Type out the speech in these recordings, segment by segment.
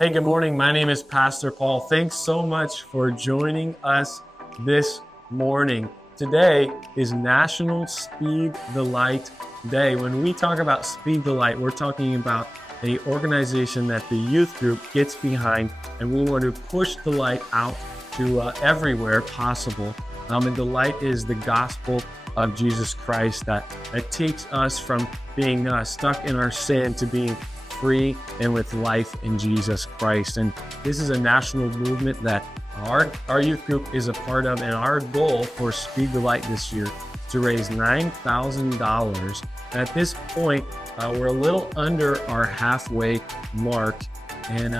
Hey, good morning. My name is Pastor Paul. Thanks so much for joining us this morning. Today is National Speed the Light Day. When we talk about Speed the Light, we're talking about an organization that the youth group gets behind, and we want to push the light out to everywhere possible. And the light is the gospel of Jesus Christ that takes us from being stuck in our sin to being free and with life in Jesus Christ. And this is a national movement that our youth group is a part of, and our goal for Speed the Light this year is to raise $9,000. At this point, we're a little under our halfway mark. And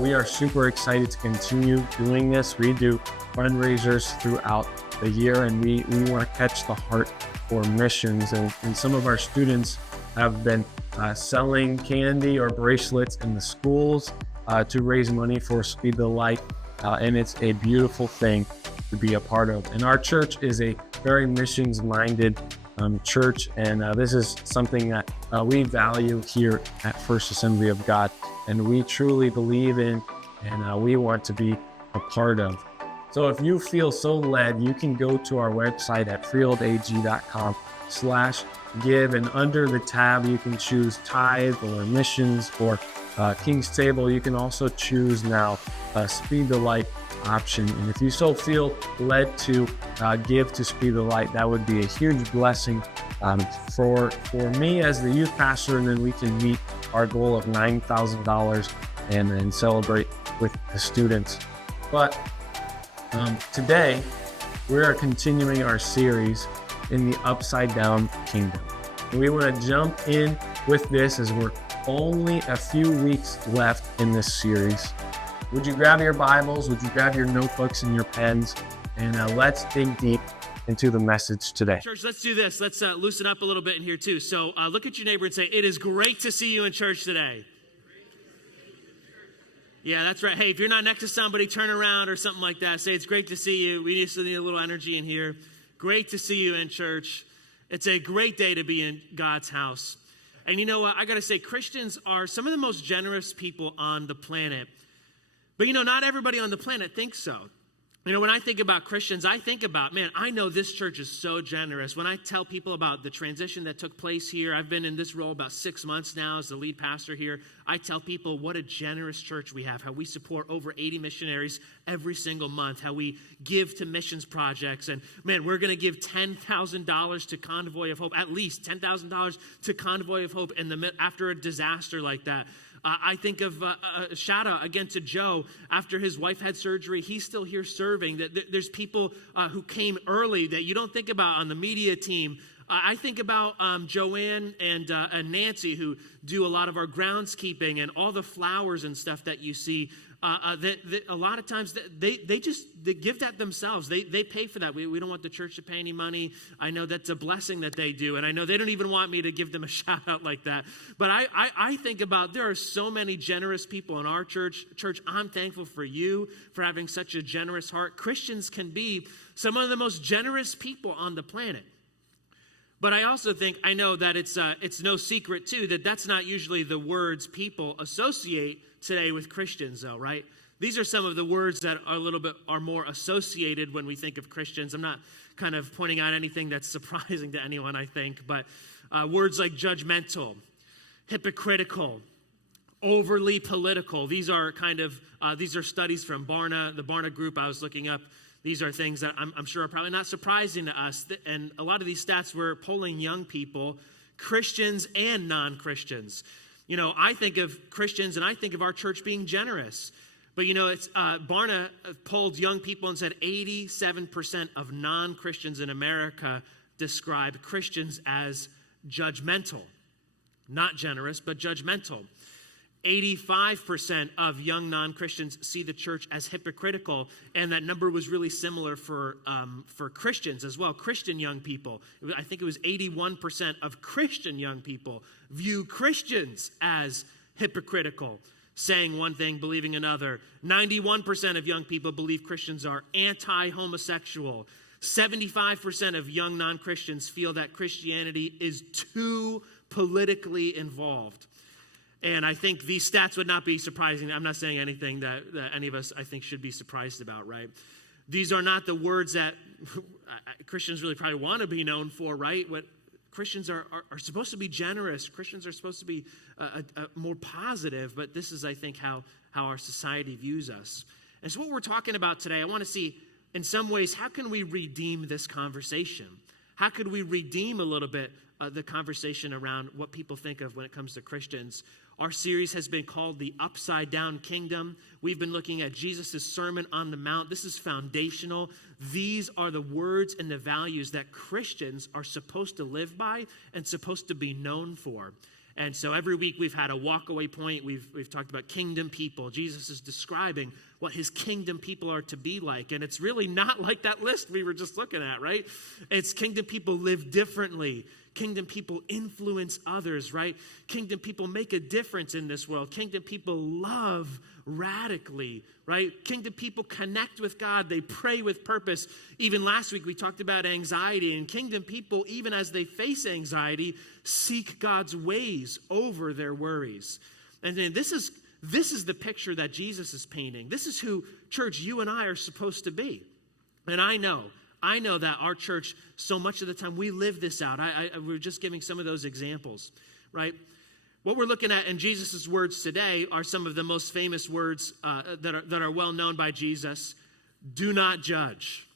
we are super excited to continue doing this. We do fundraisers throughout the year, and we want to catch the heart for missions. And some of our students have been selling candy or bracelets in the schools to raise money for Speed the Light. And it's a beautiful thing to be a part of. And our church is a very missions-minded church, and this is something that we value here at First Assembly of God, and we truly believe in, and we want to be a part of. So if you feel so led, you can go to our website at freeholdag.com/give, and under the tab, you can choose tithe or missions or King's Table. You can also choose now Speed the Light option. And if you so feel led to give to Speed the Light, that would be a huge blessing for me as the youth pastor, and then we can meet our goal of $9,000 and then celebrate with the students. But today, we are continuing our series in the Upside Down Kingdom. And we want to jump in with this as we're only a few weeks left in this series. Would you grab your Bibles? Would you grab your notebooks and your pens? And let's dig deep into the message today. Church, let's do this. Let's loosen up a little bit in here too. So look at your neighbor and say, "It is great to see you in church today." Yeah, that's right. Hey, if you're not next to somebody, turn around or something like that. Say, "It's great to see you." We just need a little energy in here. Great to see you in church. It's a great day to be in God's house. And you know what? I got to say, Christians are some of the most generous people on the planet. But not everybody on the planet thinks so. When I think about Christians, I think about, man, I know this church is so generous. When I tell people about the transition that took place here, I've been in this role about 6 months now as the lead pastor here. I tell people what a generous church we have, how we support over 80 missionaries every single month, how we give to missions projects. And man, we're going to give $10,000 to Convoy of Hope, at least $10,000 to Convoy of Hope after a disaster like that. I think of a shout out again to Joe after his wife had surgery. He's still here serving. There's people who came early that you don't think about on the media team. I think about Joanne and Nancy, who do a lot of our groundskeeping and all the flowers and stuff that you see. That a lot of times they give that themselves. They pay for that. We don't want the church to pay any money. I know that's a blessing that they do, and I know they don't even want me to give them a shout out like that. But I think about, there are so many generous people in our church. Church, I'm thankful for you for having such a generous heart. Christians can be some of the most generous people on the planet. But I also think, I know that it's no secret too that that's not usually the words people associate today with Christians, though, right? These are some of the words that are more associated when we think of Christians. I'm not kind of pointing out anything that's surprising to anyone, I think, but words like judgmental, hypocritical, overly political. These are these are studies from the Barna group I was looking up. These are things that I'm sure are probably not surprising to us. And a lot of these stats were polling young people, Christians and non-Christians. I think of Christians and I think of our church being generous. But it's Barna polled young people and said 87% of non-Christians in America describe Christians as judgmental. Not generous, but judgmental. 85% of young non-Christians see the church as hypocritical, and that number was really similar for Christians as well, Christian young people. I think it was 81% of Christian young people view Christians as hypocritical, saying one thing, believing another. 91% of young people believe Christians are anti-homosexual. 75% of young non-Christians feel that Christianity is too politically involved. And I think these stats would not be surprising. I'm not saying anything that any of us, I think, should be surprised about, right? These are not the words that Christians really probably want to be known for, right? What Christians are supposed to be generous. Christians are supposed to be more positive, but this is, I think, how our society views us. And so what we're talking about today, I want to see, in some ways, how can we redeem this conversation? How could we redeem a little bit the conversation around what people think of when it comes to Christians? Our series has been called The Upside Down Kingdom. We've been looking at Jesus' Sermon on the Mount. This is foundational. These are the words and the values that Christians are supposed to live by and supposed to be known for. And so every week we've had a walkaway point. We've talked about kingdom people. Jesus is describing what his kingdom people are to be like. And it's really not like that list we were just looking at, right? It's kingdom people live differently. Kingdom people influence others, right? Kingdom people make a difference in this world. Kingdom people love radically, right? Kingdom people connect with God. They pray with purpose. Even last week we talked about anxiety, and kingdom people, even as they face anxiety, seek God's ways over their worries. And then this is the picture that Jesus is painting. This is who, church, you and I are supposed to be. And I know that our church, so much of the time, we live this out. We're just giving some of those examples, right? What we're looking at in Jesus' words today are some of the most famous words that are well known by Jesus. Do not judge.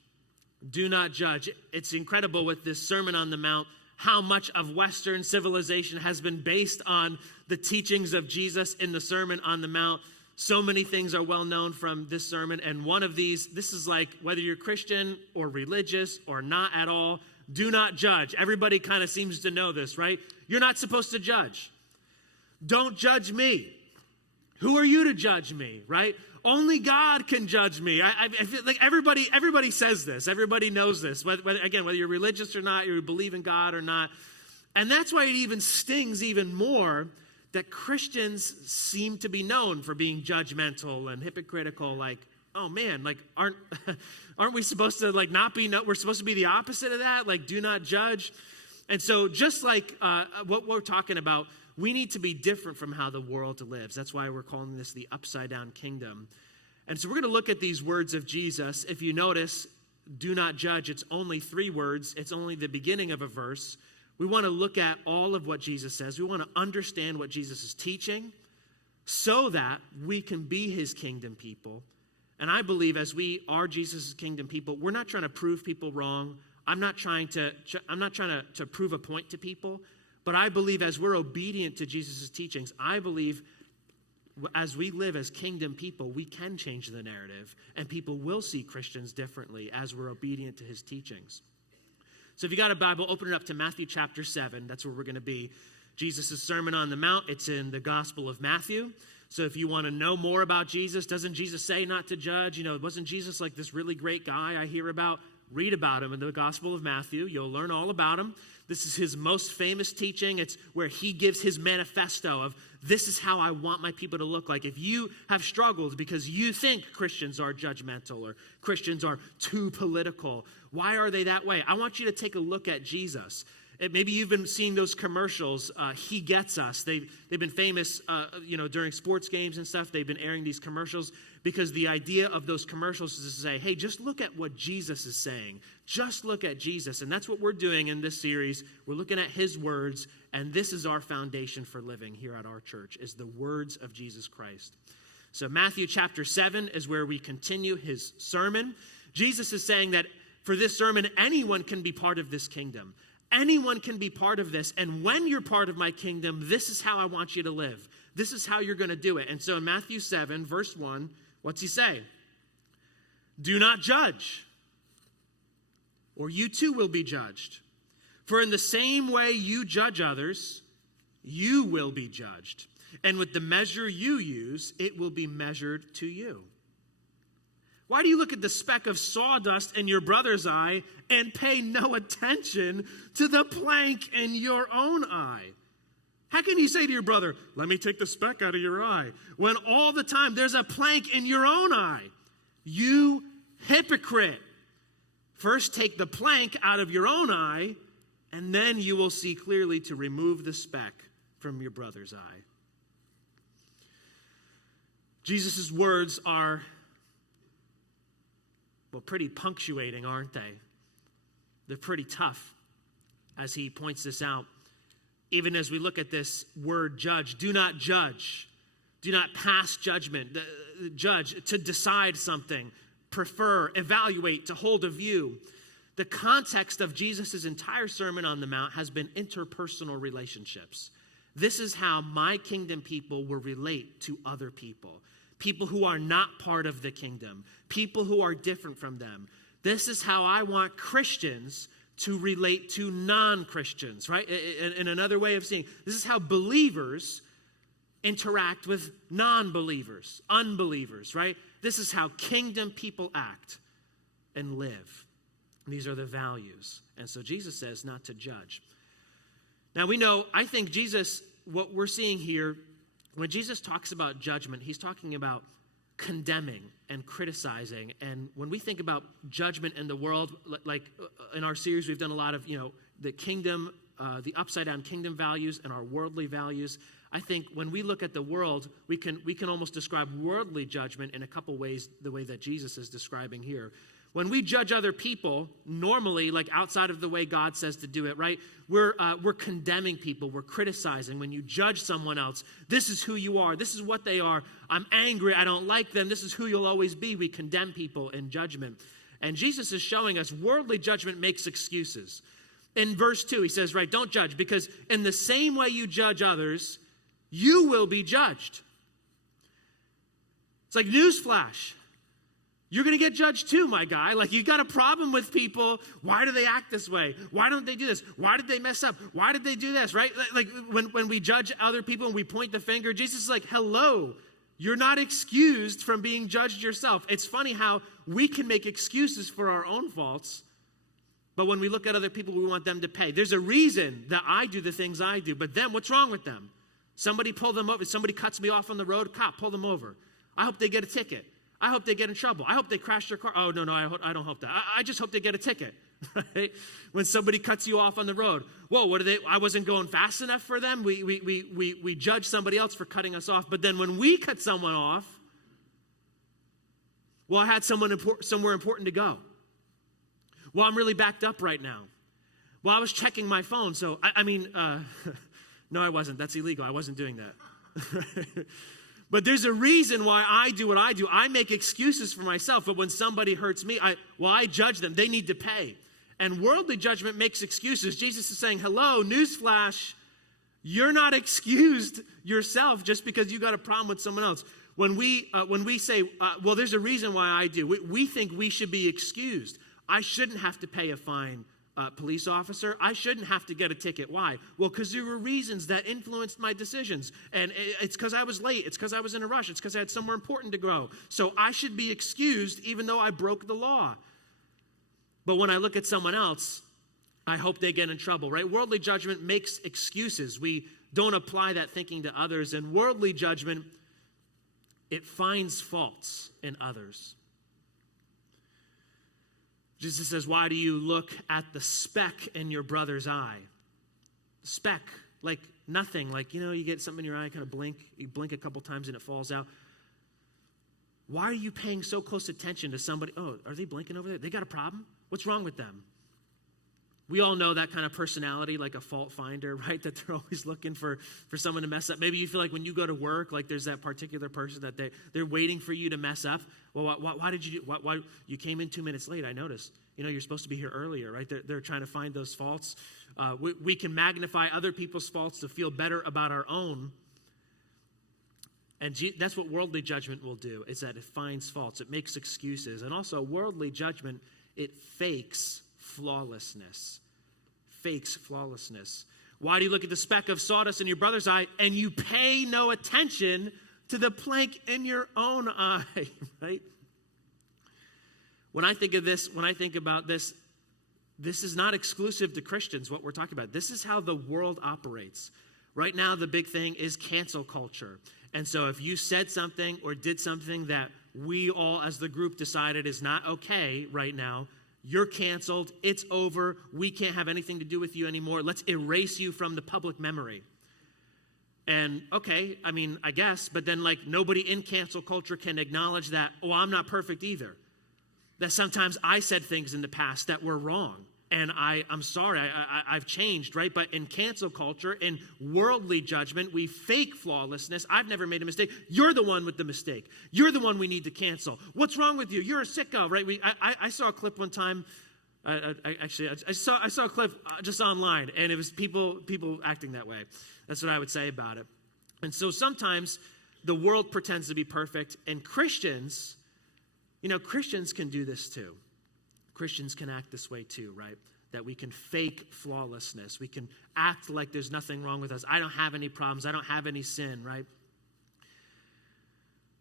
Do not judge. It's incredible with this Sermon on the Mount how much of Western civilization has been based on the teachings of Jesus in the Sermon on the Mount. So many things are well known from this sermon, and one of these, this is like whether you're Christian or religious or not at all, do not judge. Everybody kind of seems to know this, right? You're not supposed to judge. Don't judge me. Who are you to judge me, right? Only God can judge me. I feel like everybody says this. Everybody knows this. Whether you're religious or not, you believe in God or not. And that's why it even stings even more that Christians seem to be known for being judgmental and hypocritical. Like, oh man, like aren't we supposed to like not be? We're supposed to be the opposite of that. Like, do not judge. And so, just like what we're talking about, we need to be different from how the world lives. That's why we're calling this the upside down kingdom. And so, we're going to look at these words of Jesus. If you notice, do not judge. It's only 3 words. It's only the beginning of a verse. We want to look at all of what Jesus says. We want to understand what Jesus is teaching so that we can be his kingdom people. And I believe as we are Jesus' kingdom people, we're not trying to prove people wrong. I'm not trying to prove a point to people. But I believe as we're obedient to Jesus' teachings, I believe as we live as kingdom people, we can change the narrative. And people will see Christians differently as we're obedient to his teachings. So if you got a Bible, open it up to Matthew chapter 7. That's where we're going to be. Jesus' Sermon on the Mount. It's in the Gospel of Matthew. So if you want to know more about Jesus, doesn't Jesus say not to judge? You know, wasn't Jesus like this really great guy I hear about? Read about him in the Gospel of Matthew. You'll learn all about him. This is his most famous teaching. It's where he gives his manifesto of this is how I want my people to look like. If you have struggled because you think Christians are judgmental or Christians are too political, why are they that way? I want you to take a look at Jesus. Maybe you've been seeing those commercials, He Gets Us. They've been famous, during sports games and stuff. They've been airing these commercials because the idea of those commercials is to say, hey, just look at what Jesus is saying. Just look at Jesus. And that's what we're doing in this series. We're looking at his words, and this is our foundation for living here at our church, is the words of Jesus Christ. So Matthew chapter 7 is where we continue his sermon. Jesus is saying that for this sermon, anyone can be part of this kingdom. Anyone can be part of this. And when you're part of my kingdom, this is how I want you to live. This is how you're going to do it. And so in Matthew 7, verse 1, what's he say? Do not judge, or you too will be judged. For in the same way you judge others, you will be judged. And with the measure you use, it will be measured to you. Why do you look at the speck of sawdust in your brother's eye and pay no attention to the plank in your own eye? How can you say to your brother, let me take the speck out of your eye, when all the time there's a plank in your own eye? You hypocrite. First take the plank out of your own eye, and then you will see clearly to remove the speck from your brother's eye. Jesus' words are, well, pretty punctuating, aren't they? They're pretty tough as he points this out. Even as we look at this word judge, do not judge. Do not pass judgment. Judge, to decide something, prefer, evaluate, to hold a view. The context of Jesus' entire Sermon on the Mount has been interpersonal relationships. This is how my kingdom people will relate to other people. People who are not part of the kingdom. People who are different from them. This is how I want Christians to relate to non-Christians, right? In another way of seeing, this is how believers interact with non-believers, unbelievers, right? This is how kingdom people act and live. These are the values. And so Jesus says not to judge. Now we know, I think Jesus, what we're seeing here, when Jesus talks about judgment, he's talking about condemning and criticizing. And when we think about judgment in the world, like in our series, we've done a lot of, the kingdom, the upside down kingdom values and our worldly values. I think when we look at the world, we can almost describe worldly judgment in a couple ways, the way that Jesus is describing here. When we judge other people, normally, like outside of the way God says to do it, right? We're condemning people. We're criticizing. When you judge someone else, this is who you are. This is what they are. I'm angry. I don't like them. This is who you'll always be. We condemn people in judgment. And Jesus is showing us worldly judgment makes excuses. In verse 2, he says, right, don't judge, because in the same way you judge others, you will be judged. It's like newsflash. You're going to get judged too, my guy. Like, you got a problem with people. Why do they act this way? Why don't they do this? Why did they mess up? Why did they do this, right? Like when we judge other people and we point the finger, Jesus is like, hello, you're not excused from being judged yourself. It's funny how we can make excuses for our own faults, but when we look at other people, we want them to pay. There's a reason that I do the things I do, but then what's wrong with them? Somebody pull them over. Somebody cuts me off on the road. Cop, pull them over. I hope they get a ticket. I hope they get in trouble. I hope they crash their car. Oh, no, I don't hope that. I just hope they get a ticket, right? When somebody cuts you off on the road. Whoa, what are they? I wasn't going fast enough for them. We judge somebody else for cutting us off. But then when we cut someone off, well, I had somewhere important to go. Well, I'm really backed up right now. Well, I was checking my phone. So, no, I wasn't. That's illegal. I wasn't doing that. But there's a reason why I do what I do. I make excuses for myself. But when somebody hurts me, I judge them. They need to pay. And worldly judgment makes excuses. Jesus is saying, hello, newsflash, you're not excused yourself just because you got a problem with someone else. When we say, well, there's a reason why I do, we think we should be excused. I shouldn't have to pay a fine. Police officer, I shouldn't have to get a ticket. Why? Well, because there were reasons that influenced my decisions. And it's because I was late. It's because I was in a rush. It's because I had somewhere important to go. So I should be excused even though I broke the law. But when I look at someone else, I hope they get in trouble, right? Worldly judgment makes excuses. We don't apply that thinking to others. And worldly judgment, it finds faults in others. Jesus says, why do you look at the speck in your brother's eye? Speck, like nothing. Like, you get something in your eye, kind of blink. You blink a couple times and it falls out. Why are you paying so close attention to somebody? Oh, are they blinking over there? They got a problem? What's wrong with them? We all know that kind of personality, like a fault finder, right? That they're always looking for someone to mess up. Maybe you feel like when you go to work, like there's that particular person that they're waiting for you to mess up. Well, why did you? Why you came in 2 minutes late? I noticed. You're supposed to be here earlier, right? They're trying to find those faults. We can magnify other people's faults to feel better about our own. And that's what worldly judgment will do, is that it finds faults. It makes excuses. And also, worldly judgment, it fakes flawlessness. Fakes flawlessness. Why do you look at the speck of sawdust in your brother's eye and you pay no attention to the plank in your own eye, right? When I think of this, when I think about this, this is not exclusive to Christians, what we're talking about. This is how the world operates. Right now, the big thing is cancel culture. And so if you said something or did something that we all as the group decided is not okay right now, you're canceled. It's over. We can't have anything to do with you anymore. Let's erase you from the public memory. And okay, I mean, I guess, but then like nobody in cancel culture can acknowledge that, oh, I'm not perfect either. That sometimes I said things in the past that were wrong. And I'm sorry, I've changed, right? But in cancel culture, in worldly judgment, we fake flawlessness. I've never made a mistake. You're the one with the mistake. You're the one we need to cancel. What's wrong with you? You're a sicko, right? I saw a clip one time. I saw a clip just online, and it was people acting that way. That's what I would say about it. And so sometimes the world pretends to be perfect, and Christians, Christians can do this too. Christians can act this way too, right? That we can fake flawlessness. We can act like there's nothing wrong with us. I don't have any problems. I don't have any sin, right?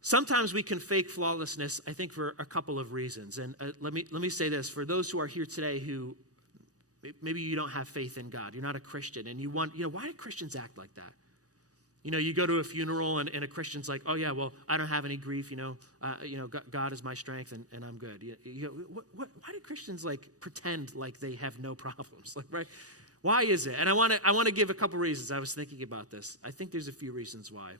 Sometimes we can fake flawlessness, I think, for a couple of reasons. And let me say this. For those who are here today who maybe you don't have faith in God, you're not a Christian, and you want, why do Christians act like that? You go to a funeral and a Christian's like, oh yeah, well, I don't have any grief, God is my strength and I'm good. Why do Christians pretend like they have no problems? Right? Why is it? And I want to give a couple reasons. I was thinking about this. I think there's a few reasons why.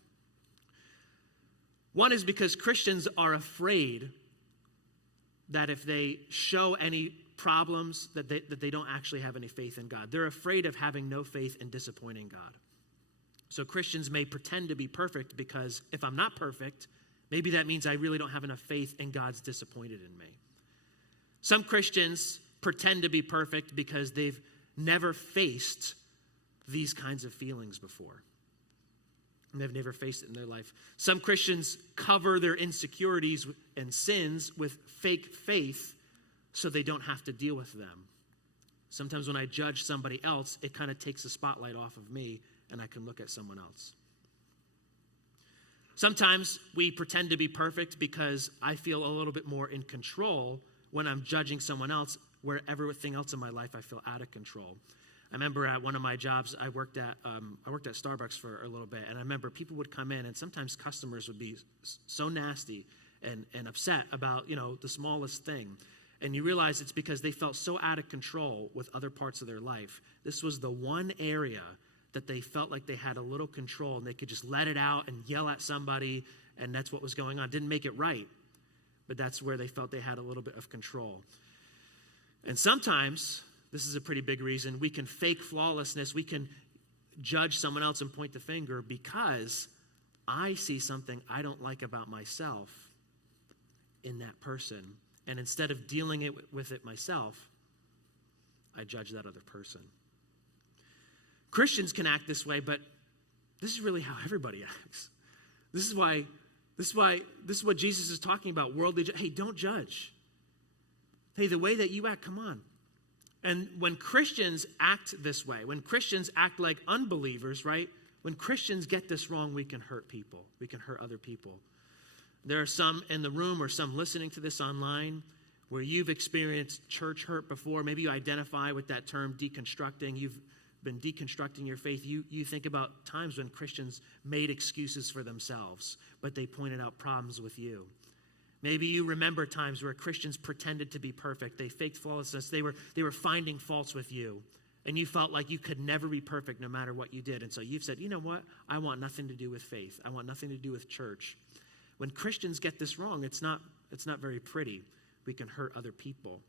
One is because Christians are afraid that if they show any problems, that they don't actually have any faith in God. They're afraid of having no faith and disappointing God. So Christians may pretend to be perfect because if I'm not perfect, maybe that means I really don't have enough faith and God's disappointed in me. Some Christians pretend to be perfect because they've never faced these kinds of feelings before. And they've never faced it in their life. Some Christians cover their insecurities and sins with fake faith so they don't have to deal with them. Sometimes when I judge somebody else, it kind of takes the spotlight off of me and I can look at someone else. Sometimes we pretend to be perfect because I feel a little bit more in control when I'm judging someone else, where everything else in my life I feel out of control. I remember at one of my jobs, I worked at Starbucks for a little bit, and I remember people would come in, and sometimes customers would be so nasty and upset about, the smallest thing. And you realize it's because they felt so out of control with other parts of their life. This was the one area that they felt like they had a little control, and they could just let it out and yell at somebody, and that's what was going on. Didn't make it right, but that's where they felt they had a little bit of control. And sometimes, this is a pretty big reason, we can fake flawlessness. We can judge someone else and point the finger because I see something I don't like about myself in that person. And instead of dealing with it myself, I judge that other person. Christians can act this way, but this is really how everybody acts. This is what Jesus is talking about. Hey, don't judge. Hey, the way that you act, come on. And when Christians act this way, when Christians act like unbelievers, right? When Christians get this wrong, we can hurt people. We can hurt other people. There are some in the room or some listening to this online where you've experienced church hurt before. Maybe you identify with that term deconstructing. You've been deconstructing your faith. You think about times when Christians made excuses for themselves, but they pointed out problems with you. Maybe you remember times where Christians pretended to be perfect. They faked flawlessness. They were finding faults with you, and you felt like you could never be perfect no matter what you did. And so you've said, you know what? I want nothing to do with faith. I want nothing to do with church. When Christians get this wrong, it's not very pretty. We can hurt other people.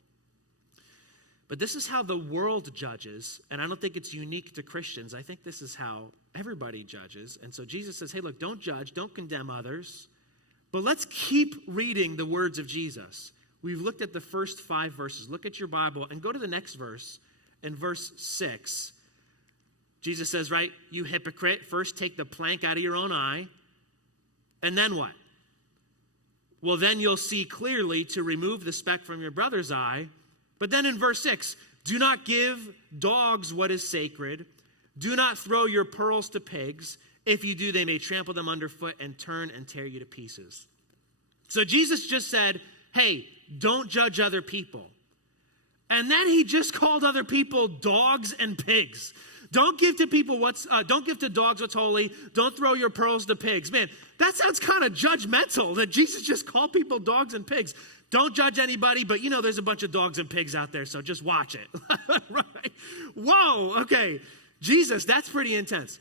But this is how the world judges, and I don't think it's unique to Christians. I think this is how everybody judges. And so Jesus says, hey, look, don't judge, don't condemn others, but let's keep reading the words of Jesus. We've looked at the first 5 verses. Look at your Bible and go to the next verse. In verse 6, Jesus says, right, you hypocrite, first take the plank out of your own eye, and then what? Well, then you'll see clearly to remove the speck from your brother's eye. But then in verse 6, do not give dogs what is sacred. Do not throw your pearls to pigs. If you do, they may trample them underfoot and turn and tear you to pieces. So Jesus just said, hey, don't judge other people. And then he just called other people dogs and pigs. Don't give to people don't give to dogs what's holy. Don't throw your pearls to pigs. Man, that sounds kind of judgmental that Jesus just called people dogs and pigs. Don't judge anybody, but there's a bunch of dogs and pigs out there, so just watch it. Right? Whoa, okay. Jesus, that's pretty intense.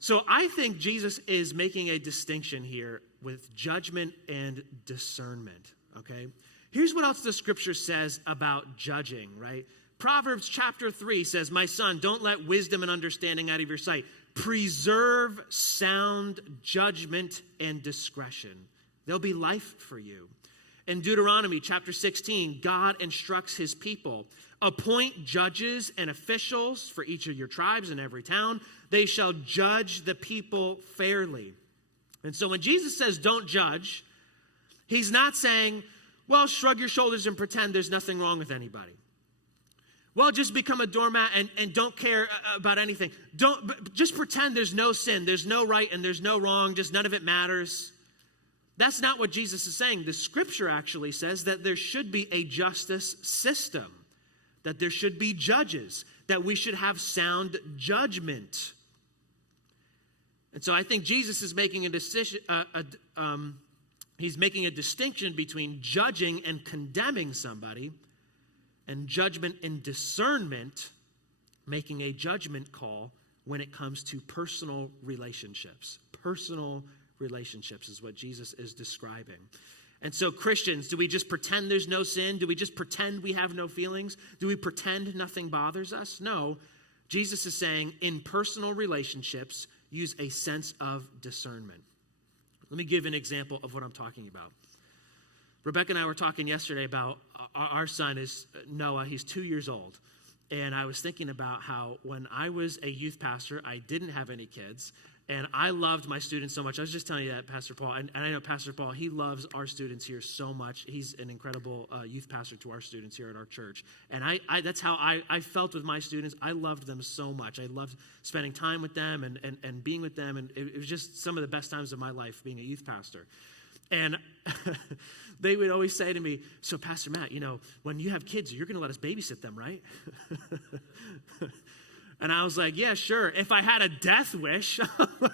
So I think Jesus is making a distinction here with judgment and discernment, okay? Here's what else the scripture says about judging, right? Proverbs chapter 3 says, "My son, don't let wisdom and understanding out of your sight. Preserve sound judgment and discretion. There'll be life for you." In Deuteronomy chapter 16, God instructs his people, "Appoint judges and officials for each of your tribes in every town. They shall judge the people fairly." And so when Jesus says don't judge, he's not saying, well, shrug your shoulders and pretend there's nothing wrong with anybody. Well, just become a doormat and don't care about anything. Just pretend there's no sin, there's no right, and there's no wrong, just none of it matters. That's not what Jesus is saying. The scripture actually says that there should be a justice system, that there should be judges, that we should have sound judgment. And so I think Jesus is making a decision. He's making a distinction between judging and condemning somebody, and judgment and discernment, making a judgment call when it comes to personal relationships. Personal relationships is what Jesus is describing. And so Christians, do we just pretend there's no sin? Do we just pretend we have no feelings? Do we pretend nothing bothers us? No. Jesus is saying in personal relationships, use a sense of discernment. Let me give an example of what I'm talking about. Rebecca and I were talking yesterday about our son is Noah. He's 2 years old. And I was thinking about how when I was a youth pastor, I didn't have any kids. And I loved my students so much. I was just telling you that, Pastor Paul. And I know Pastor Paul, he loves our students here so much. He's an incredible youth pastor to our students here at our church. And that's how I felt with my students. I loved them so much. I loved spending time with them and being with them. And it was just some of the best times of my life being a youth pastor. And they would always say to me, "So Pastor Matt, when you have kids, you're going to let us babysit them, right?" And I was like, "Yeah, sure. If I had a death wish."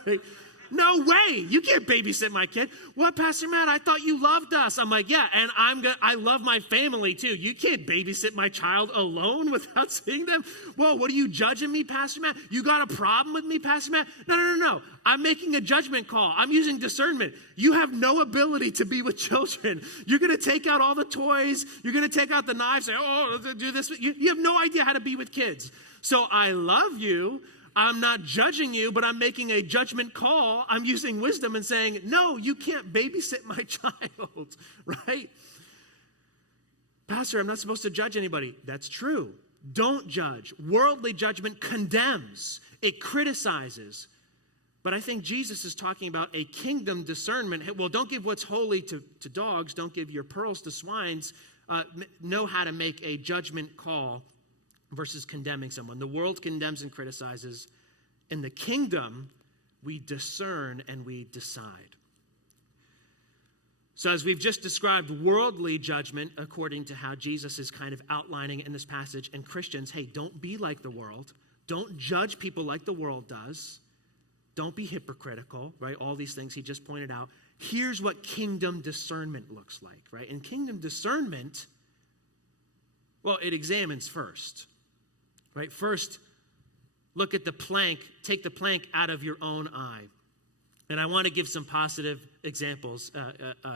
Like, "No way. You can't babysit my kid." "What, Pastor Matt? I thought you loved us." I'm like, "Yeah, and I love my family too. You can't babysit my child alone without seeing them." "Well, what are you judging me, Pastor Matt? You got a problem with me, Pastor Matt?" No. I'm making a judgment call. I'm using discernment. You have no ability to be with children. You're going to take out all the toys. You're going to take out the knives. Say, "Oh, do this." You have no idea how to be with kids. So I love you. I'm not judging you, but I'm making a judgment call. I'm using wisdom and saying, "No, you can't babysit my child," right? "Pastor, I'm not supposed to judge anybody." That's true. Don't judge. Worldly judgment condemns. It criticizes. But I think Jesus is talking about a kingdom discernment. Well, don't give what's holy to dogs. Don't give your pearls to swines. Know how to make a judgment call versus condemning someone. The world condemns and criticizes. In the kingdom, we discern and we decide. So as we've just described worldly judgment according to how Jesus is kind of outlining in this passage, and Christians, hey, don't be like the world. Don't judge people like the world does. Don't be hypocritical, right? All these things he just pointed out. Here's what kingdom discernment looks like, right? In kingdom discernment, well, it examines first, right? First, look at the plank, take the plank out of your own eye. And I want to give some positive examples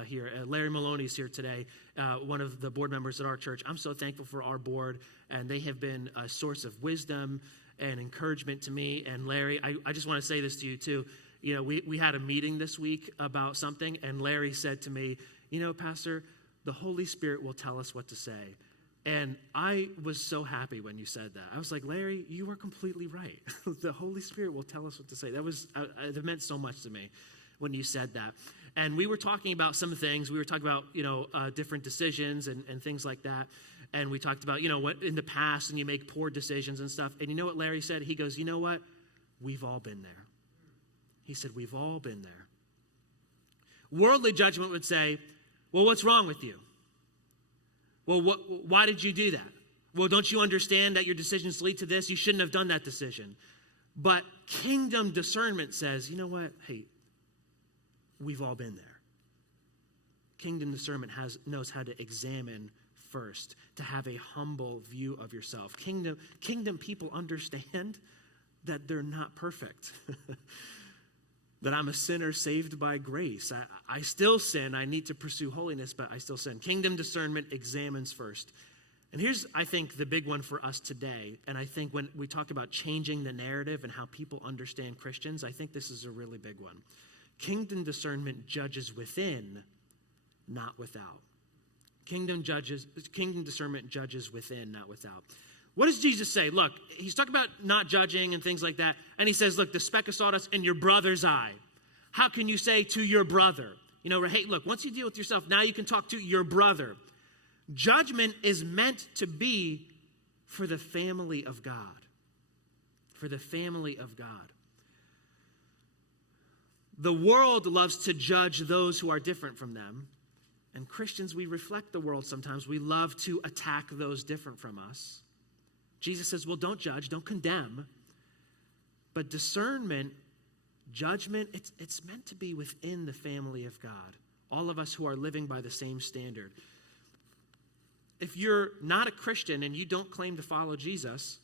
here. Larry Maloney's here today, one of the board members at our church. I'm so thankful for our board, and they have been a source of wisdom and encouragement to me. And Larry, I just want to say this to you too. We had a meeting this week about something, and Larry said to me, "Pastor, the Holy Spirit will tell us what to say." And I was so happy when you said that. I was like, "Larry, you are completely right. The Holy Spirit will tell us what to say." That meant so much to me when you said that. And we were talking about some things. We were talking about, different decisions and things like that. And we talked about, what in the past, and you make poor decisions and stuff. And you know what Larry said? He goes, "You know what? We've all been there." He said, "We've all been there." Worldly judgment would say, "Well, what's wrong with you? Well, why did you do that? Well, don't you understand that your decisions lead to this? You shouldn't have done that decision." But kingdom discernment says, "You know what? Hey, we've all been there." Kingdom discernment knows how to examine first, to have a humble view of yourself. Kingdom people understand that they're not perfect. that I'm a sinner saved by grace. I still sin. I need to pursue holiness, but I still sin. Kingdom discernment examines first. And here's, I think, the big one for us today. And I think when we talk about changing the narrative and how people understand Christians, I think this is a really big one. Kingdom discernment judges within, not without. Kingdom discernment judges within, not without. What does Jesus say? Look, he's talking about not judging and things like that. And he says, look, the speck of sawdust in your brother's eye. How can you say to your brother? You know, hey, look, once you deal with yourself, now you can talk to your brother. Judgment is meant to be for the family of God. For the family of God. The world loves to judge those who are different from them. And Christians, we reflect the world sometimes. We love to attack those different from us. Jesus says, well, don't judge, don't condemn. But discernment, judgment, it's meant to be within the family of God. All of us who are living by the same standard. If you're not a Christian and you don't claim to follow Jesus,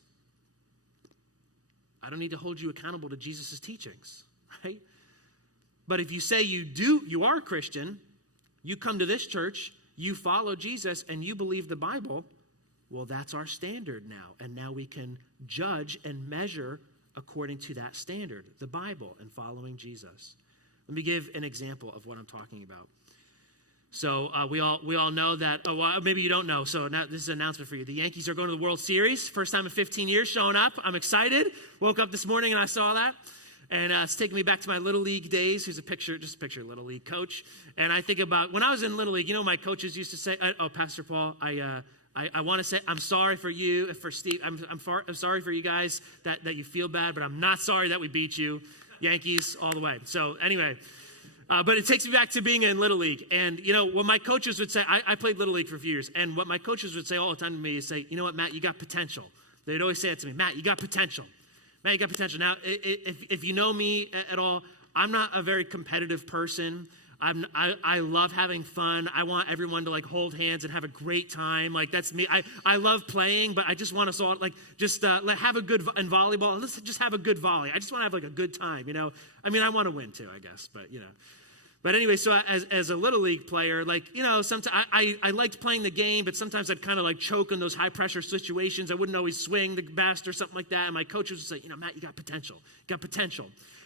I don't need to hold you accountable to Jesus' teachings, right? But if you say you are a Christian, you come to this church, you follow Jesus, and you believe the Bible, well, that's our standard now. And now we can judge and measure according to that standard, the Bible and following Jesus. Let me give an example of what I'm talking about. So we all know that, well, maybe you don't know, so now this is an announcement for you. The Yankees are going to the World Series, first time in 15 years showing up. I'm excited. Woke up this morning and I saw that. And it's taking me back to my Little League days. Here's a picture, just a picture of Little League coach. And I think about when I was in Little League, you know, my coaches used to say, Pastor Paul, I want to say I'm sorry for you, for Steve. I'm sorry for you guys that you feel bad, but I'm not sorry that we beat you. Yankees all the way. So anyway, but it takes me back to being in Little League. And, you know, what my coaches would say, I played Little League for a few years. And what my coaches would say all the time to me is say, you know what, Matt, you got potential. They'd always say it to me, Matt, you got potential. Matt, you got potential. Now, if you know me at all, I'm not a very competitive person. I love having fun. I want everyone to like hold hands and have a great time. Like that's me. I love playing, but I just want us all like just have a good in volleyball. Let's just have a good volley. I just want to have like a good time. You know. I mean, I want to win too, I guess. But you know. But anyway, so as a Little League player, like, you know, sometimes I liked playing the game, but sometimes I'd kind of like choke in those high pressure situations. I wouldn't always swing the best or something like that. And my coaches would say, you know, Matt, you got potential. You got potential.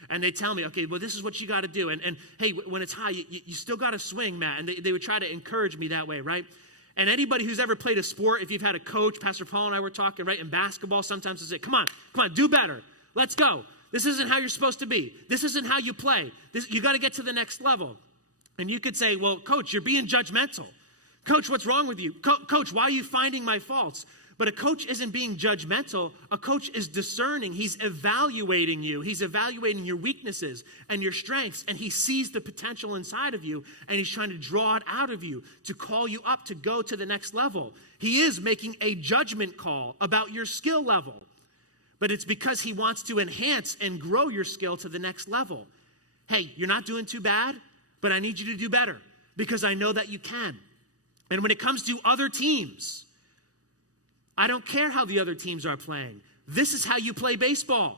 And they tell me, okay, well, this is what you got to do. And hey, when it's high, you still got to swing, Matt. And they would try to encourage me that way, right? And anybody who's ever played a sport, if you've had a coach, Pastor Paul and I were talking, right, in basketball, sometimes they say, come on, do better. Let's go. This isn't how you're supposed to be. This isn't how you play. You got to get to the next level. And you could say, well, coach, you're being judgmental. Coach, what's wrong with you? Coach, why are you finding my faults? But a coach isn't being judgmental. A coach is discerning. He's evaluating you. He's evaluating your weaknesses and your strengths. And he sees the potential inside of you. And he's trying to draw it out of you to call you up to go to the next level. He is making a judgment call about your skill level. But it's because he wants to enhance and grow your skill to the next level. Hey, you're not doing too bad, but I need you to do better because I know that you can. And when it comes to other teams, I don't care how the other teams are playing. This is how you play baseball,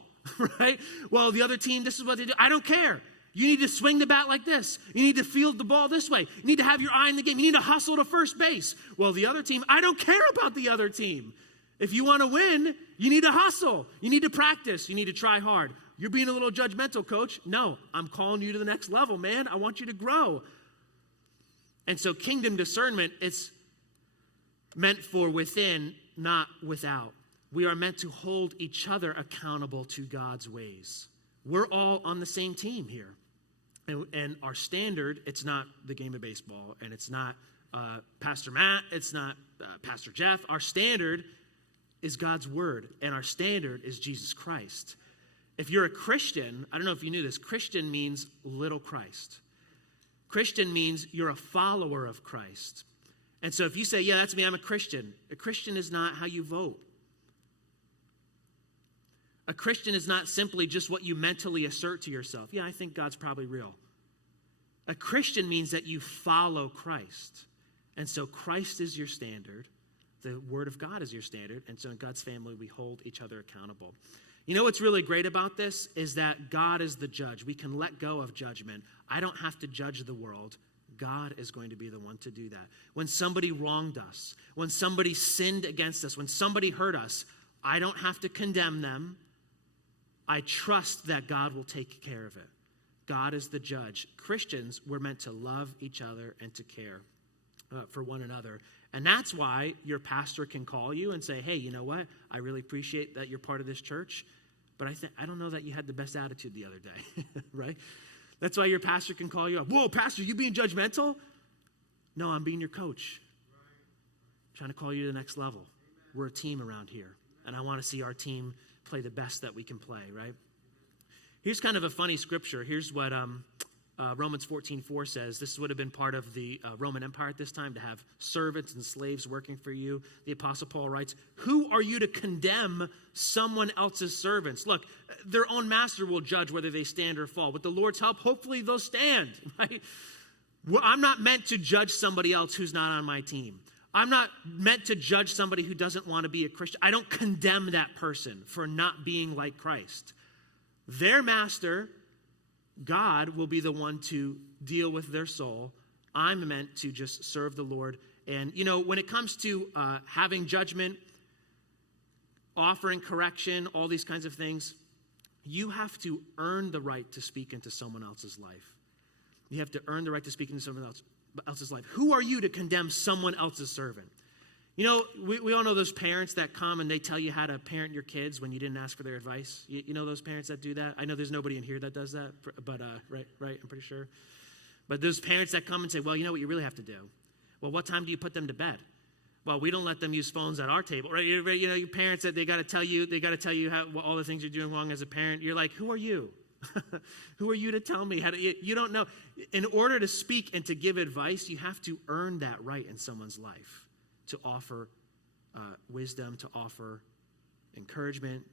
right? Well, the other team, this is what they do. I don't care. You need to swing the bat like this. You need to field the ball this way. You need to have your eye in the game. You need to hustle to first base. Well, the other team, I don't care about the other team. If you want to win, you need to hustle. You need to practice. You need to try hard. You're being a little judgmental, coach. No, I'm calling you to the next level, man. I want you to grow. And so kingdom discernment, it's meant for within, not without. We are meant to hold each other accountable to God's ways. We're all on the same team here. And our standard, it's not the game of baseball, and it's not Pastor Matt, it's not Pastor Jeff. Our standard is God's word, and our standard is Jesus Christ. If you're a Christian, I don't know if you knew this, Christian means little Christ. Christian means you're a follower of Christ. And so if you say, yeah, that's me, I'm a Christian is not how you vote. A Christian is not simply just what you mentally assert to yourself. Yeah, I think God's probably real. A Christian means that you follow Christ. And so Christ is your standard. The word of God is your standard. And so in God's family, we hold each other accountable. You know what's really great about this is that God is the judge. We can let go of judgment. I don't have to judge the world. God is going to be the one to do that. When somebody wronged us, when somebody sinned against us, when somebody hurt us, I don't have to condemn them. I trust that God will take care of it. God is the judge. Christians, we're meant to love each other and to care for one another. And that's why your pastor can call you and say, hey, you know what? I really appreciate that you're part of this church, but I don't know that you had the best attitude the other day, right? That's why your pastor can call you up. Whoa, pastor, you being judgmental? No, I'm being your coach. I'm trying to call you to the next level. We're a team around here, and I want to see our team play the best that we can play, right? Here's kind of a funny scripture. Here's what Romans 14:4 says. This would have been part of the Roman Empire at this time, to have servants and slaves working for you. The Apostle Paul writes, who are you to condemn someone else's servants? Look, their own master will judge whether they stand or fall. With the Lord's help, hopefully they'll stand, right? Well, I'm not meant to judge somebody else who's not on my team. I'm not meant to judge somebody who doesn't want to be a Christian. I don't condemn that person for not being like Christ. Their master, God, will be the one to deal with their soul. I'm meant to just serve the Lord. And, you know, when it comes to having judgment, offering correction, all these kinds of things, you have to earn the right to speak into someone else's life. You have to earn the right to speak into someone else's life. Who are you to condemn someone else's servant? You know, we all know those parents that come and they tell you how to parent your kids when you didn't ask for their advice. You know those parents that do that? I know there's nobody in here that does that, but right, I'm pretty sure. But those parents that come and say, well, you know what you really have to do? Well, what time do you put them to bed? Well, we don't let them use phones at our table, right? You know, your parents that they got to tell you how all the things you're doing wrong as a parent. You're like, who are you? Who are you to tell me how to? You don't know. In order to speak and to give advice, you have to earn that right in someone's life. To offer wisdom, to offer encouragement.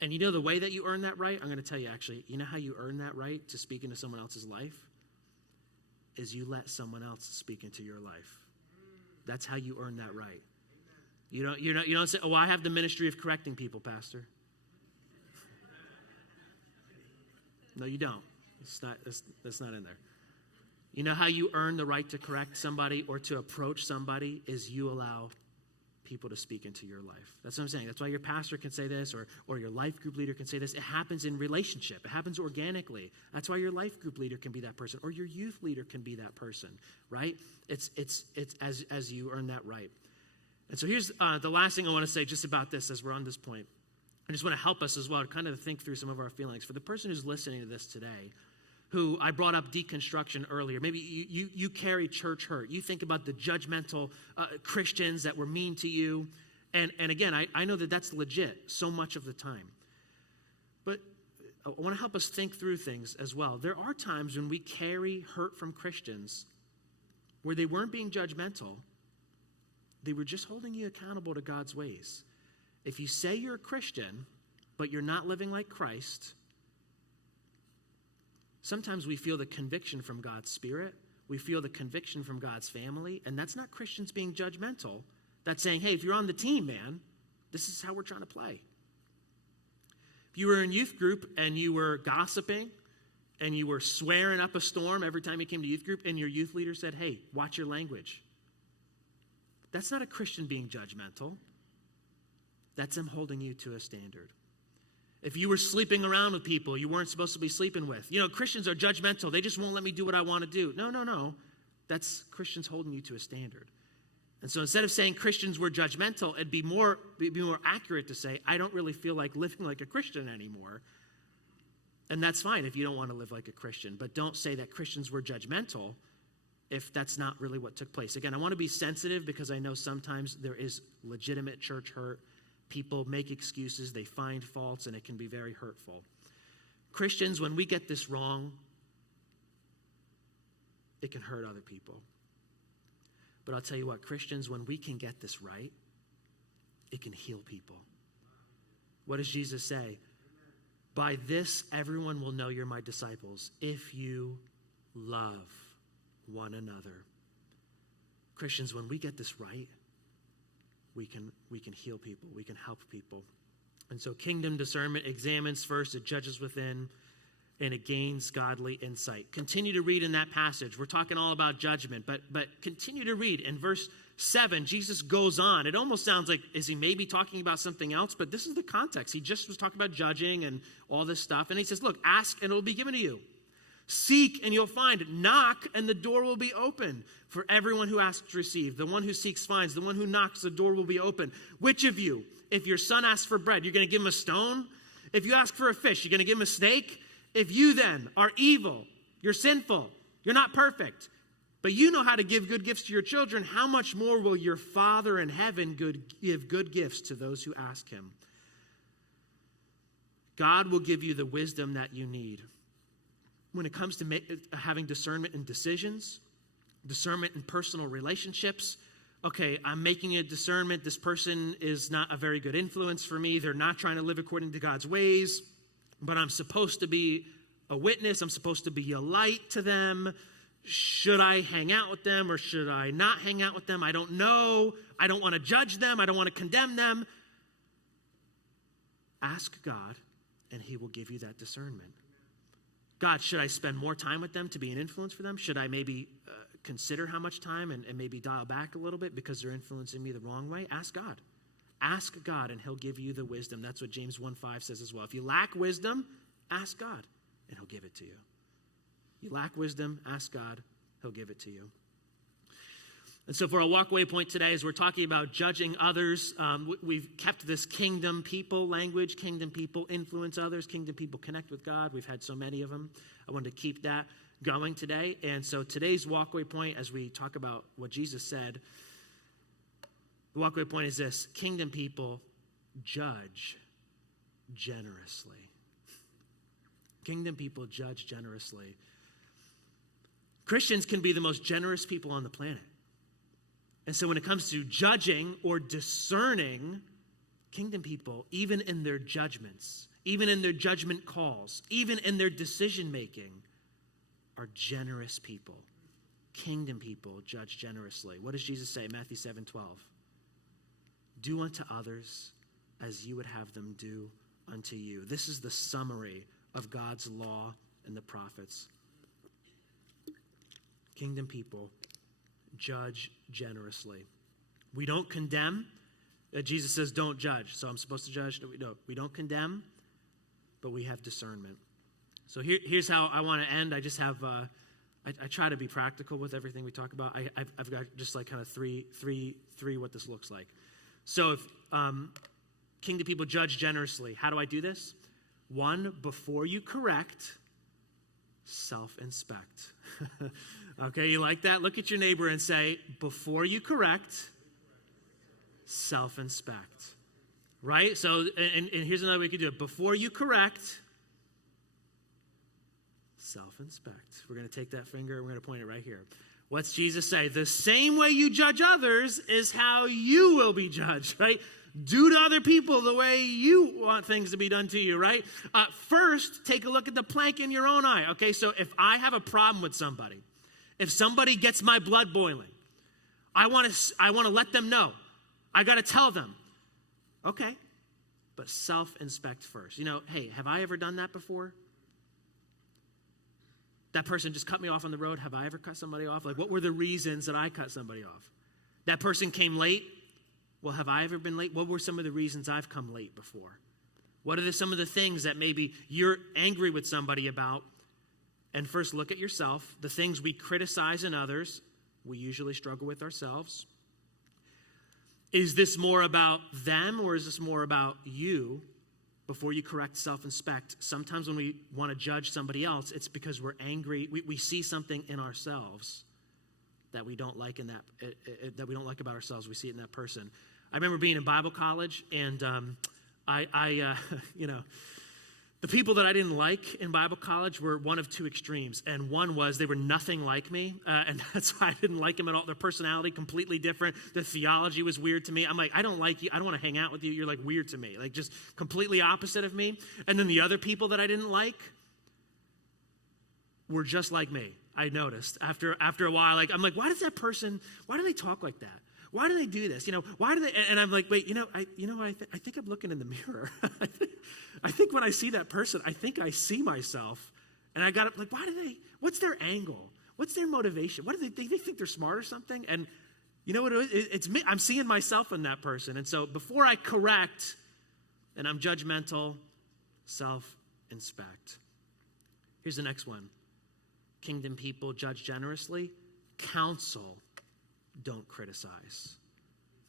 And you know the way that you earn that right? I'm going to tell you actually, you know how you earn that right to speak into someone else's life? Is you let someone else speak into your life. That's how you earn that right. You don't say, oh, I have the ministry of correcting people, Pastor. No, you don't. That's not in there. You know how you earn the right to correct somebody or to approach somebody is you allow people to speak into your life. That's what I'm saying. That's why your pastor can say this or your life group leader can say this. It happens in relationship. It happens organically. That's why your life group leader can be that person or your youth leader can be that person, right? It's as you earn that right. And so here's the last thing I want to say just about this as we're on this point. I just want to help us as well to kind of think through some of our feelings. For the person who's listening to this today, who I brought up deconstruction earlier. Maybe you carry church hurt. You think about the judgmental Christians that were mean to you. And again, I know that that's legit so much of the time. But I want to help us think through things as well. There are times when we carry hurt from Christians where they weren't being judgmental. They were just holding you accountable to God's ways. If you say you're a Christian, but you're not living like Christ, sometimes we feel the conviction from God's Spirit. We feel the conviction from God's family. And that's not Christians being judgmental. That's saying, hey, if you're on the team, man, this is how we're trying to play. If you were in youth group and you were gossiping and you were swearing up a storm every time you came to youth group and your youth leader said, hey, watch your language. That's not a Christian being judgmental. That's them holding you to a standard. If you were sleeping around with people you weren't supposed to be sleeping with. You know, Christians are judgmental. They just won't let me do what I want to do. No. That's Christians holding you to a standard. And so instead of saying Christians were judgmental, it'd be more accurate to say, I don't really feel like living like a Christian anymore. And that's fine if you don't want to live like a Christian. But don't say that Christians were judgmental if that's not really what took place. Again, I want to be sensitive because I know sometimes there is legitimate church hurt. People make excuses, they find faults, and it can be very hurtful. Christians, when we get this wrong, it can hurt other people. But I'll tell you what, Christians, when we can get this right, it can heal people. What does Jesus say? By this, everyone will know you're my disciples if you love one another. Christians, when we get this right, we can heal people. We can help people. And so kingdom discernment examines first, it judges within, and it gains godly insight. Continue to read in that passage. We're talking all about judgment, but continue to read. In verse 7, Jesus goes on. It almost sounds like, is he maybe talking about something else? But this is the context. He just was talking about judging and all this stuff. And he says, look, ask and it will be given to you. Seek and you'll find. Knock and the door will be open. For everyone who asks receives. The one who seeks finds. The one who knocks, the door will be open. Which of you, if your son asks for bread, you're going to give him a stone? If you ask for a fish, you're going to give him a snake? If you then are evil, you're sinful, you're not perfect, but you know how to give good gifts to your children, how much more will your Father in heaven give good gifts to those who ask him? God will give you the wisdom that you need. When it comes to having discernment in decisions, discernment in personal relationships, okay, I'm making a discernment. This person is not a very good influence for me. They're not trying to live according to God's ways, but I'm supposed to be a witness. I'm supposed to be a light to them. Should I hang out with them or should I not hang out with them? I don't know. I don't want to judge them. I don't want to condemn them. Ask God, and he will give you that discernment. God, should I spend more time with them to be an influence for them? Should I maybe consider how much time and maybe dial back a little bit because they're influencing me the wrong way? Ask God. Ask God, and he'll give you the wisdom. That's what James 1:5 says as well. If you lack wisdom, ask God, and he'll give it to you. You lack wisdom, ask God, he'll give it to you. And so for our walkaway point today, as we're talking about judging others, we've kept this kingdom people language. Kingdom people influence others. Kingdom people connect with God. We've had so many of them. I wanted to keep that going today. And so today's walkaway point, as we talk about what Jesus said, the walkaway point is this: kingdom people judge generously. Kingdom people judge generously. Christians can be the most generous people on the planet. And so when it comes to judging or discerning, kingdom people, even in their judgments, even in their judgment calls, even in their decision making, are generous people. Kingdom people judge generously. What does Jesus say? Matthew 7:12. Do unto others as you would have them do unto you. This is the summary of God's law and the prophets. Kingdom people judge generously. We don't condemn. Jesus says don't judge. So I'm supposed to judge? No, we don't condemn, but we have discernment. So here's how I want to end. I just have, I try to be practical with everything we talk about. I've got just like kind of three what this looks like. So if kingdom people judge generously, how do I do this? 1, before you correct, self-inspect. Okay, you like that? Look at your neighbor and say, before you correct, self-inspect. Right? So, and here's another way you could do it. Before you correct, self-inspect. We're going to take that finger and we're going to point it right here. What's Jesus say? The same way you judge others is how you will be judged, right? Do to other people the way you want things to be done to you, right? First, take a look at the plank in your own eye, okay? So if I have a problem with somebody, if somebody gets my blood boiling, I want to let them know. I got to tell them, okay, but self-inspect first. You know, hey, have I ever done that before? That person just cut me off on the road. Have I ever cut somebody off? Like, what were the reasons that I cut somebody off? That person came late. Well, have I ever been late? What were some of the reasons I've come late before? What are some of the things that maybe you're angry with somebody about? And first, look at yourself. The things we criticize in others, we usually struggle with ourselves. Is this more about them or is this more about you? Before you correct, self-inspect. Sometimes when we want to judge somebody else, it's because we're angry. We see something in ourselves that we don't like that we don't like about ourselves. We see it in that person. I remember being in Bible college, and the people that I didn't like in Bible college were one of two extremes. And one was they were nothing like me, and that's why I didn't like them at all. Their personality, completely different. Their theology was weird to me. I'm like, I don't like you. I don't want to hang out with you. You're like weird to me. Like just completely opposite of me. And then the other people that I didn't like were just like me. I noticed after a while, I'm like, why do they talk like that? Why do they do this? Why do they? And I'm like, wait, I think I'm looking in the mirror. I think when I see that person, I think I see myself. And I got like, what's their angle? What's their motivation? What do they think they're smart or something? And you know what it is? It's me. I'm seeing myself in that person. And so before I correct and I'm judgmental, self-inspect. Here's the next one. Kingdom people judge generously. Counsel, don't criticize.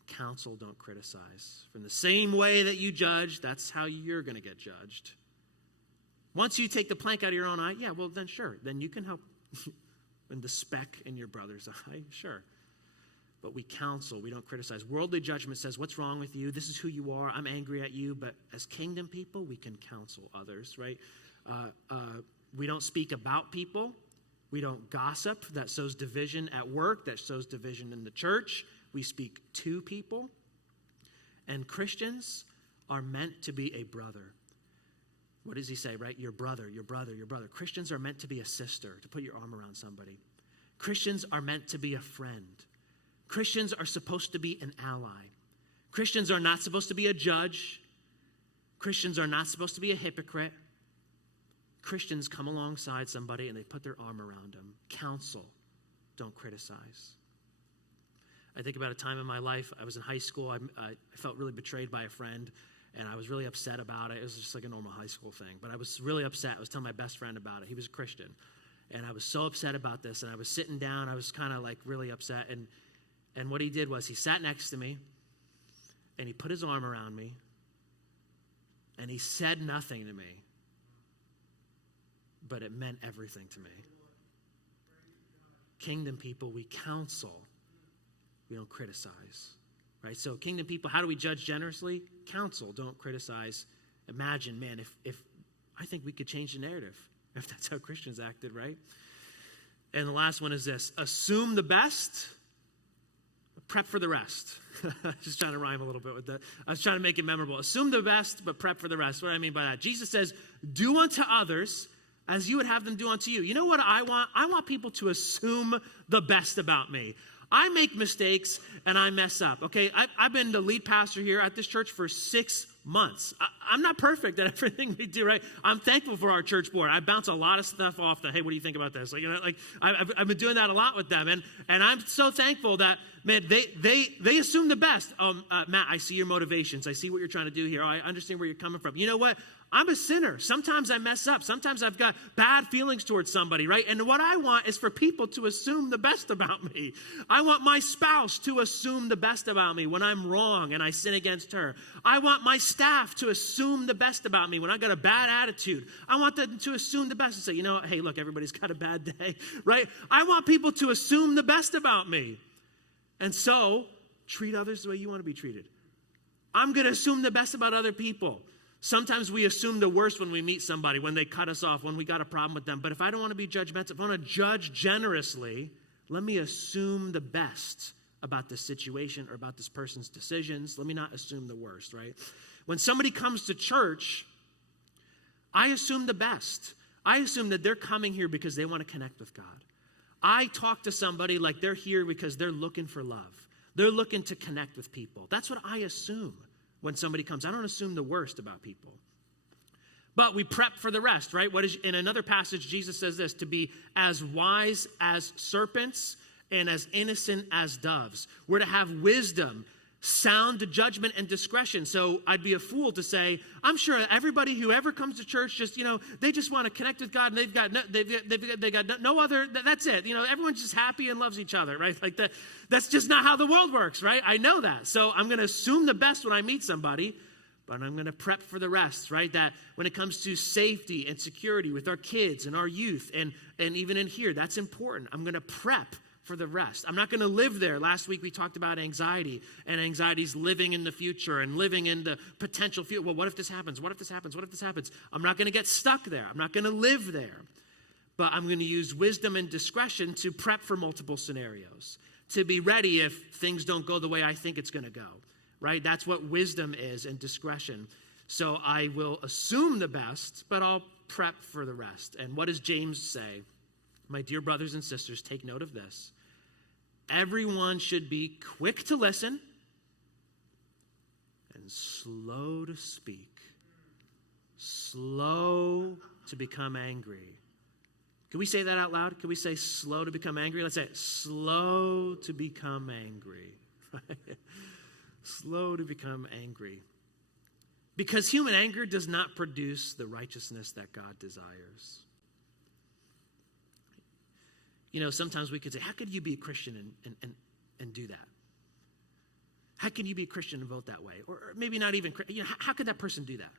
Counsel, don't criticize. From the same way that you judge, that's how you're going to get judged. Once you take the plank out of your own eye, yeah, well, then sure. Then you can help in the speck in your brother's eye, sure. But we counsel, we don't criticize. Worldly judgment says, what's wrong with you? This is who you are. I'm angry at you. But as kingdom people, we can counsel others, right? We don't speak about people. We don't gossip. That sows division at work. That sows division in the church. We speak to people. And Christians are meant to be a brother. What does he say, right? Your brother, your brother, your brother. Christians are meant to be a sister, to put your arm around somebody. Christians are meant to be a friend. Christians are supposed to be an ally. Christians are not supposed to be a judge. Christians are not supposed to be a hypocrite. Christians come alongside somebody and they put their arm around them. Counsel, don't criticize. I think about a time in my life, I was in high school, I felt really betrayed by a friend, and I was really upset about it. It was just like a normal high school thing, but I was really upset. I was telling my best friend about it. He was a Christian, and I was so upset about this, and I was sitting down, I was kind of like really upset, and what he did was he sat next to me, and he put his arm around me, and he said nothing to me, but it meant everything to me. Kingdom people, we counsel. We don't criticize, right? So kingdom people, how do we judge generously? Counsel, don't criticize. Imagine, man, if I think we could change the narrative if that's how Christians acted, right? And the last one is this: assume the best, prep for the rest. Just trying to rhyme a little bit with that. I was trying to make it memorable. Assume the best, but prep for the rest. What do I mean by that? Jesus says, do unto others as you would have them do unto you. You know what I want? I want people to assume the best about me. I make mistakes and I mess up, okay? I've been the lead pastor here at this church for 6 months. I'm not perfect at everything we do, right? I'm thankful for our church board. I bounce a lot of stuff off the, hey, what do you think about this? I've been doing that a lot with them, and I'm so thankful that, man, they assume the best. Matt, I see your motivations. I see what you're trying to do here. I understand where you're coming from. You know what? I'm a sinner. Sometimes I mess up. Sometimes I've got bad feelings towards somebody, right? And what I want is for people to assume the best about me. I want my spouse to assume the best about me when I'm wrong and I sin against her. I want my staff to assume the best about me when I got a bad attitude. I want them to assume the best and say, hey, look, everybody's got a bad day, right? I want people to assume the best about me. And so, treat others the way you want to be treated. I'm going to assume the best about other people. Sometimes we assume the worst when we meet somebody, when they cut us off, when we got a problem with them. But if I don't want to be judgmental, if I want to judge generously, let me assume the best about this situation or about this person's decisions. Let me not assume the worst, right? When somebody comes to church, I assume the best. I assume that they're coming here because they want to connect with God. I talk to somebody like they're here because they're looking for love. They're looking to connect with people. That's what I assume. When somebody comes, I don't assume the worst about people. But we prep for the rest, right? In another passage, Jesus says this: to be as wise as serpents and as innocent as doves. We're to have wisdom, sound judgment, and discretion. So I'd be a fool to say, I'm sure everybody who ever comes to church they just want to connect with God, and they've got no other, that's it. Everyone's just happy and loves each other, right? Like that. That's just not how the world works, right? I know that. So I'm going to assume the best when I meet somebody, but I'm going to prep for the rest, right? That when it comes to safety and security with our kids and our youth and even in here, that's important. I'm going to prep for the rest. I'm not going to live there. Last week we talked about anxiety, and anxiety's living in the future and living in the potential future. Well, what if this happens? What if this happens? What if this happens? I'm not going to get stuck there. I'm not going to live there. But I'm going to use wisdom and discretion to prep for multiple scenarios, to be ready if things don't go the way I think it's going to go, right? That's what wisdom is, and discretion. So I will assume the best, but I'll prep for the rest. And what does James say? My dear brothers and sisters, take note of this. everyone should be quick to listen and slow to speak, slow to become angry. Can we say that out loud? Can we say slow to become angry? Let's say it. Slow to become angry. Slow to become angry. Because human anger does not produce the righteousness that God desires. You know, sometimes we could say, how could you be a Christian and do that? How can you be a Christian and vote that way? Or maybe not even, you know, how could that person do that?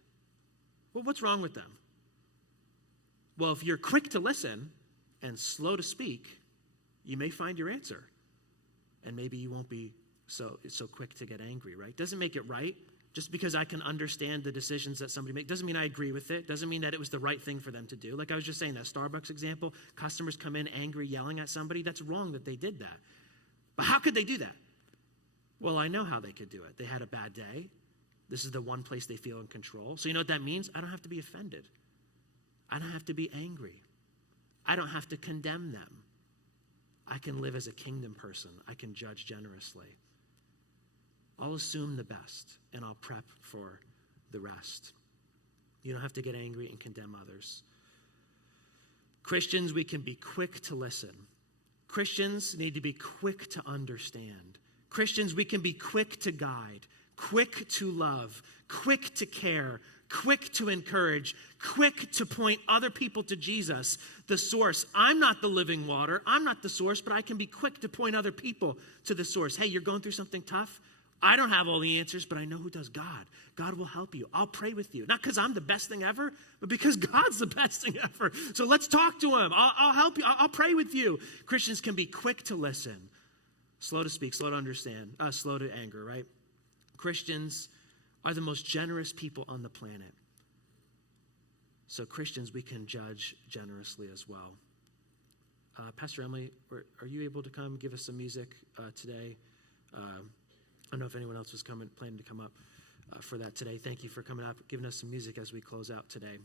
Well, what's wrong with them? Well, if you're quick to listen and slow to speak, you may find your answer. And maybe you won't be so quick to get angry, right? Doesn't make it right. Just because I can understand the decisions that somebody makes doesn't mean I agree with it. Doesn't mean that it was the right thing for them to do. Like I was just saying, that Starbucks example, customers come in angry, yelling at somebody. That's wrong that they did that. But how could they do that? Well, I know how they could do it. They had a bad day. This is the one place they feel in control. So you know what that means? I don't have to be offended. I don't have to be angry. I don't have to condemn them. I can live as a kingdom person. I can judge generously. I'll assume the best, and I'll prep for the rest. You don't have to get angry and condemn others. Christians, we can be quick to listen. Christians need to be quick to understand. Christians, we can be quick to guide, quick to love, quick to care, quick to encourage, quick to point other people to Jesus, the source. I'm not the living water. I'm not the source, but I can be quick to point other people to the source. Hey, you're going through something tough? I don't have all the answers, but I know who does. God. God will help you. I'll pray with you. Not because I'm the best thing ever, but because God's the best thing ever. So let's talk to him. I'll help you. I'll pray with you. Christians can be quick to listen, slow to speak, slow to understand, slow to anger, right? Christians are the most generous people on the planet. So Christians, we can judge generously as well. Pastor Emily, are you able to come give us some music today? I don't know if anyone else was planning to come up for that today. Thank you for coming up, giving us some music as we close out today.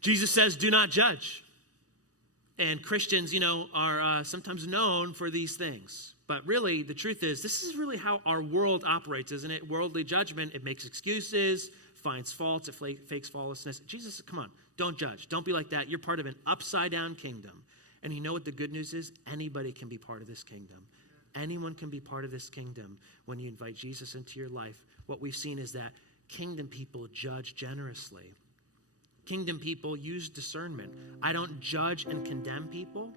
Jesus says, do not judge. And Christians, you know, are sometimes known for these things. But really, the truth is, this is really how our world operates, isn't it? Worldly judgment, it makes excuses, finds faults, it fakes flawlessness. Jesus, come on, don't judge. Don't be like that. You're part of an upside-down kingdom. And you know what the good news is? Anybody can be part of this kingdom. Anyone can be part of this kingdom when you invite Jesus into your life. What we've seen is that kingdom people judge generously. Kingdom people use discernment. I don't judge and condemn people.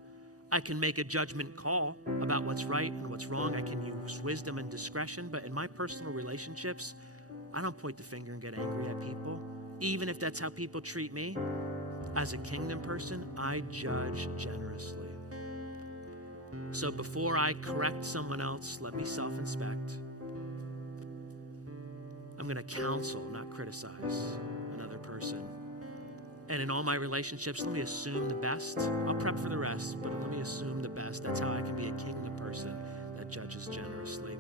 I can make a judgment call about what's right and what's wrong. I can use wisdom and discretion. But in my personal relationships, I don't point the finger and get angry at people. Even if that's how people treat me. As a kingdom person, I judge generously. So before I correct someone else, let me self-inspect. I'm going to counsel, not criticize another person. And in all my relationships, let me assume the best. I'll prep for the rest, but let me assume the best. That's how I can be a kingdom person that judges generously.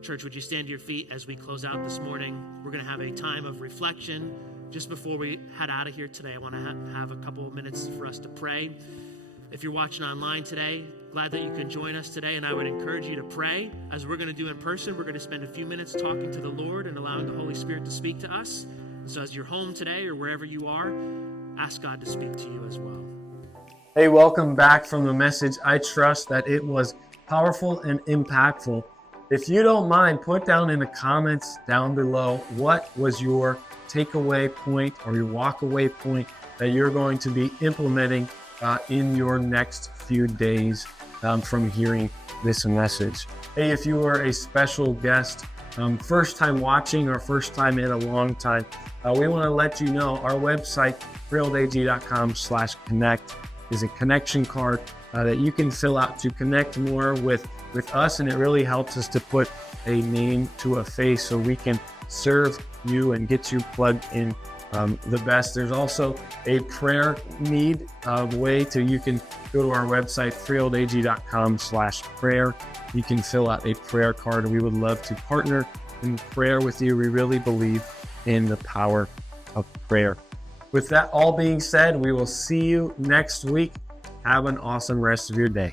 Church, would you stand to your feet as we close out this morning? We're going to have a time of reflection. Just before we head out of here today, I want to have a couple of minutes for us to pray. If you're watching online today, glad that you can join us today, and I would encourage you to pray. As we're going to do in person, we're going to spend a few minutes talking to the Lord and allowing the Holy Spirit to speak to us. And so as you're home today or wherever you are, ask God to speak to you as well. Hey, welcome back from the message. I trust that it was powerful and impactful. If you don't mind, put down in the comments down below what was your takeaway point or your walk-away point that you're going to be implementing in your next few days from hearing this message. Hey, if you are a special guest, first time watching or first time in a long time, we want to let you know our website, freeoldag.com/connect, is a connection card that you can fill out to connect more with us, and it really helps us to put a name to a face so we can serve you and get you plugged in the best. There's also a prayer need way to, you can go to our website, freeoldag.com/prayer. You can fill out a prayer card, and we would love to partner in prayer with you. We really believe in the power of prayer. With that all being said, we will see you next week. Have an awesome rest of your day.